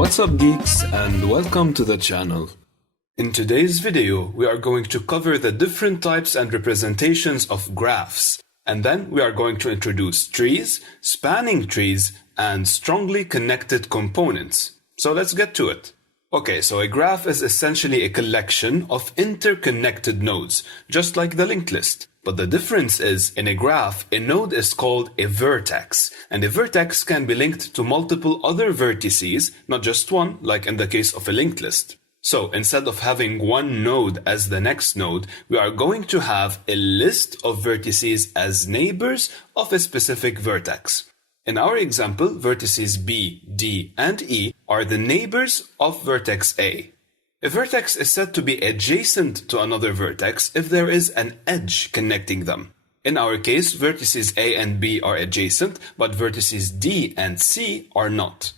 What's up geeks, and welcome to the channel. In today's video, we are going to cover the different types and representations of graphs, and then we are going to introduce trees, spanning trees, and strongly connected components. So let's get to it. Okay, so a graph is essentially a collection of interconnected nodes, just like the linked list. But the difference is, in a graph, a node is called a vertex, and a vertex can be linked to multiple other vertices, not just one, like in the case of a linked list. So, instead of having one node as the next node, we are going to have a list of vertices as neighbors of a specific vertex. In our example, vertices B, D, and E are the neighbors of vertex A. A vertex is said to be adjacent to another vertex if there is an edge connecting them. In our case, vertices A and B are adjacent, but vertices D and C are not.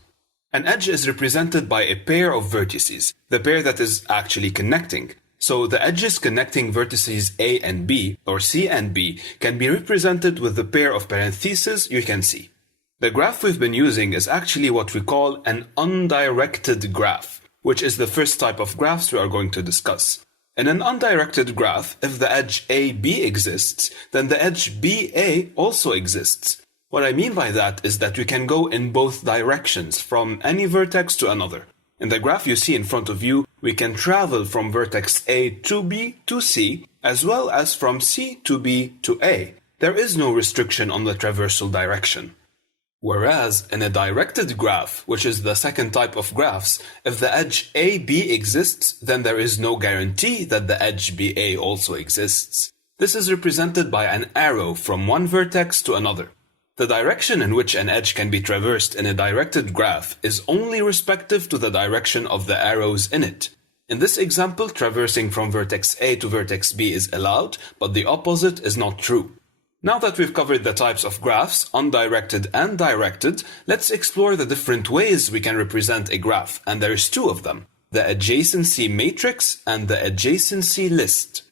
An edge is represented by a pair of vertices, the pair that is actually connecting. So the edges connecting vertices A and B, or C and B, can be represented with the pair of parentheses you can see. The graph we've been using is actually what we call an undirected graph, which is the first type of graphs we are going to discuss. In an undirected graph, if the edge AB exists, then the edge BA also exists. What I mean by that is that we can go in both directions, from any vertex to another. In the graph you see in front of you, we can travel from vertex A to B to C, as well as from C to B to A. There is no restriction on the traversal direction. Whereas in a directed graph, which is the second type of graphs, if the edge AB exists, then there is no guarantee that the edge BA also exists. This is represented by an arrow from one vertex to another. The direction in which an edge can be traversed in a directed graph is only respective to the direction of the arrows in it. In this example, traversing from vertex A to vertex B is allowed, but the opposite is not true. Now that we've covered the types of graphs, undirected and directed, let's explore the different ways we can represent a graph, and there's two of them: the adjacency matrix and the adjacency list.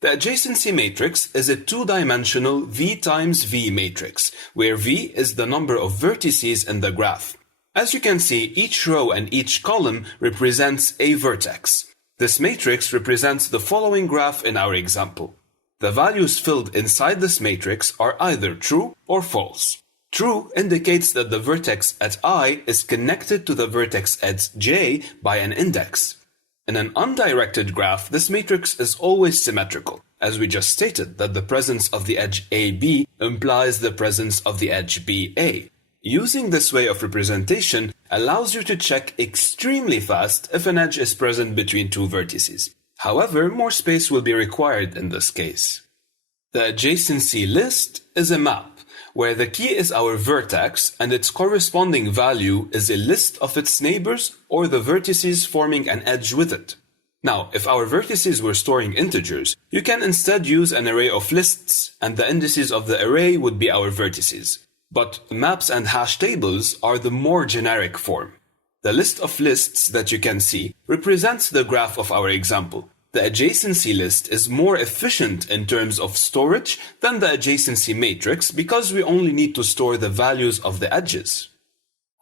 The adjacency matrix is a two-dimensional V times V matrix, where V is the number of vertices in the graph. As you can see, each row and each column represents a vertex. This matrix represents the following graph in our example. The values filled inside this matrix are either true or false. True indicates that the vertex at I is connected to the vertex at J by an index. In an undirected graph, this matrix is always symmetrical, as we just stated that the presence of the edge AB implies the presence of the edge BA. Using this way of representation allows you to check extremely fast if an edge is present between two vertices. However, more space will be required in this case. The adjacency list is a map, where the key is our vertex and its corresponding value is a list of its neighbors or the vertices forming an edge with it. Now, if our vertices were storing integers, you can instead use an array of lists, and the indices of the array would be our vertices. But maps and hash tables are the more generic form. The list of lists that you can see represents the graph of our example. The adjacency list is more efficient in terms of storage than the adjacency matrix because we only need to store the values of the edges.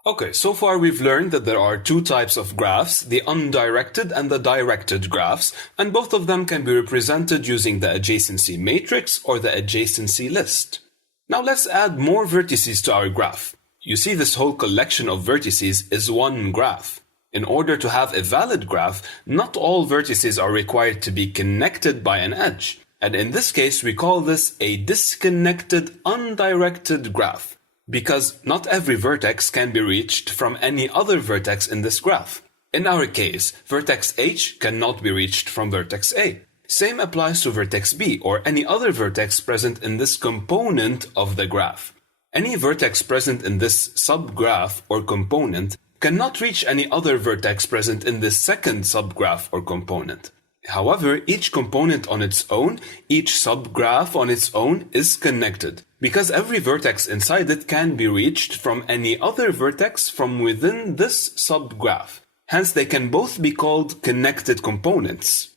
Okay, so far we've learned that there are two types of graphs, the undirected and the directed graphs, and both of them can be represented using the adjacency matrix or the adjacency list. Now let's add more vertices to our graph. You see, this whole collection of vertices is one graph. In order to have a valid graph, not all vertices are required to be connected by an edge. And in this case, we call this a disconnected, undirected graph, because not every vertex can be reached from any other vertex in this graph. In our case, vertex H cannot be reached from vertex A. Same applies to vertex B or any other vertex present in this component of the graph. Any vertex present in this subgraph or component cannot reach any other vertex present in this second subgraph or component. However, each component on its own, each subgraph on its own is connected, because every vertex inside it can be reached from any other vertex from within this subgraph. Hence, they can both be called connected components.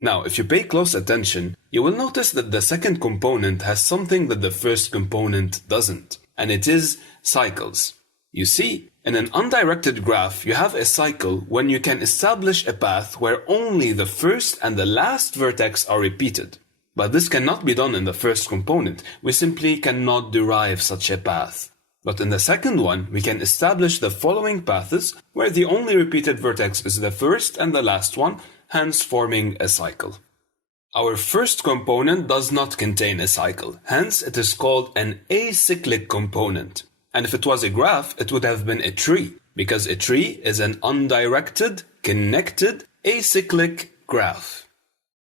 Now, if you pay close attention, you will notice that the second component has something that the first component doesn't, and it is cycles. You see, In an undirected graph, you have a cycle when you can establish a path where only the first and the last vertex are repeated. But this cannot be done in the first component. We simply cannot derive such a path. But in the second one, we can establish the following paths where the only repeated vertex is the first and the last one, hence forming a cycle. Our first component does not contain a cycle, hence it is called an acyclic component. And if it was a graph, it would have been a tree, because a tree is an undirected, connected, acyclic graph.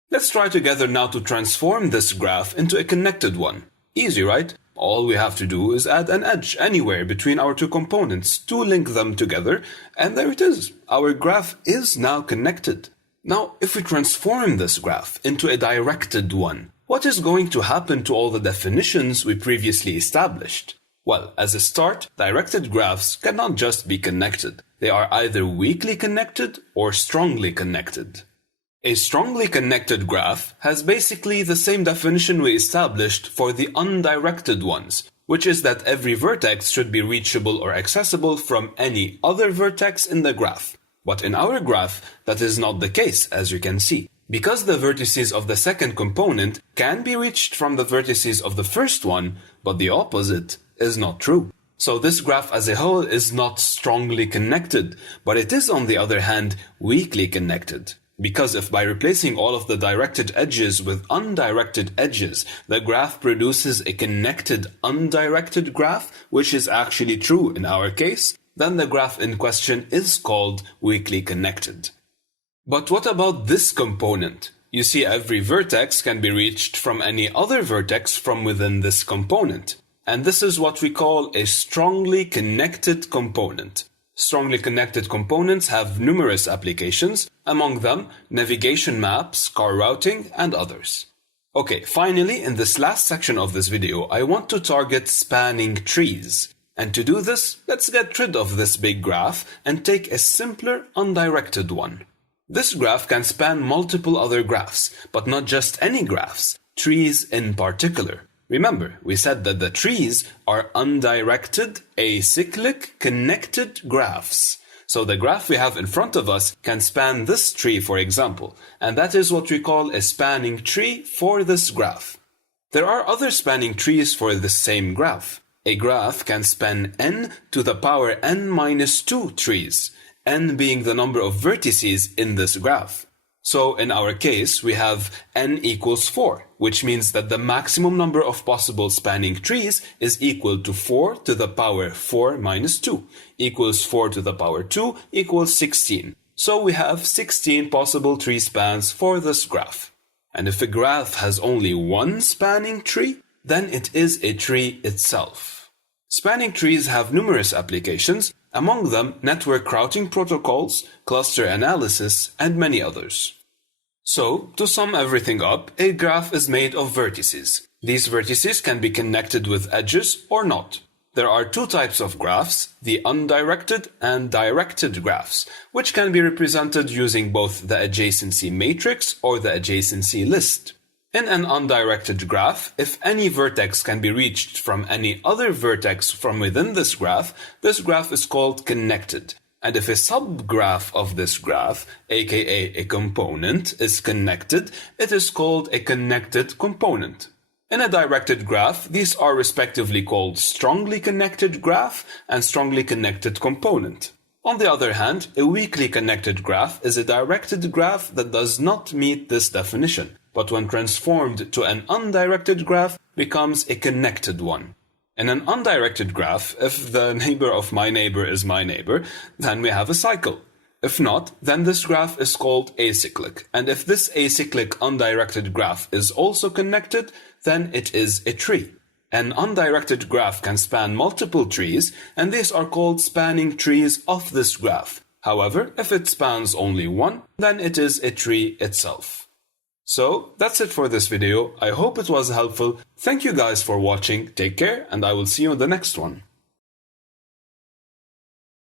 Let's try together now to transform this graph into a connected one. Easy, right? All we have to do is add an edge anywhere between our two components to link them together, and there it is. Our graph is now connected. Now, if we transform this graph into a directed one, what is going to happen to all the definitions we previously established? Well, as a start, directed graphs cannot just be connected. They are either weakly connected or strongly connected. A strongly connected graph has basically the same definition we established for the undirected ones, which is that every vertex should be reachable or accessible from any other vertex in the graph. But in our graph, that is not the case, as you can see, because the vertices of the second component can be reached from the vertices of the first one, but the opposite is not true. So this graph as a whole is not strongly connected, but it is on the other hand weakly connected. Because if by replacing all of the directed edges with undirected edges, the graph produces a connected undirected graph, which is actually true in our case, then the graph in question is called weakly connected. But what about this component? You see, every vertex can be reached from any other vertex from within this component. And this is what we call a strongly connected component. Strongly connected components have numerous applications, among them navigation maps, car routing, and others. Okay, finally, in this last section of this video, I want to target spanning trees. And to do this, let's get rid of this big graph and take a simpler, undirected one. This graph can span multiple other graphs, but not just any graphs, trees in particular. Remember, we said that the trees are undirected, acyclic, connected graphs. So the graph we have in front of us can span this tree, for example, and that is what we call a spanning tree for this graph. There are other spanning trees for the same graph. A graph can span n to the power n minus 2 trees, n being the number of vertices in this graph. So in our case, we have n equals 4, which means that the maximum number of possible spanning trees is equal to 4 to the power 4 minus 2, equals 4 to the power 2 equals 16. So we have 16 possible tree spans for this graph. And if a graph has only one spanning tree, then it is a tree itself. Spanning trees have numerous applications, among them network routing protocols, cluster analysis, and many others. So, to sum everything up, a graph is made of vertices. These vertices can be connected with edges or not. There are two types of graphs, the undirected and directed graphs, which can be represented using both the adjacency matrix or the adjacency list. In an undirected graph, if any vertex can be reached from any other vertex from within this graph is called connected. And if a subgraph of this graph, aka a component, is connected, it is called a connected component. In a directed graph, these are respectively called strongly connected graph and strongly connected component. On the other hand, a weakly connected graph is a directed graph that does not meet this definition, but when transformed to an undirected graph, becomes a connected one. In an undirected graph, if the neighbor of my neighbor is my neighbor, then we have a cycle. If not, then this graph is called acyclic, and if this acyclic undirected graph is also connected, then it is a tree. An undirected graph can span multiple trees, and these are called spanning trees of this graph. However, if it spans only one, then it is a tree itself. So, that's it for this video. I hope it was helpful. Thank you guys for watching. Take care, and I will see you in the next one.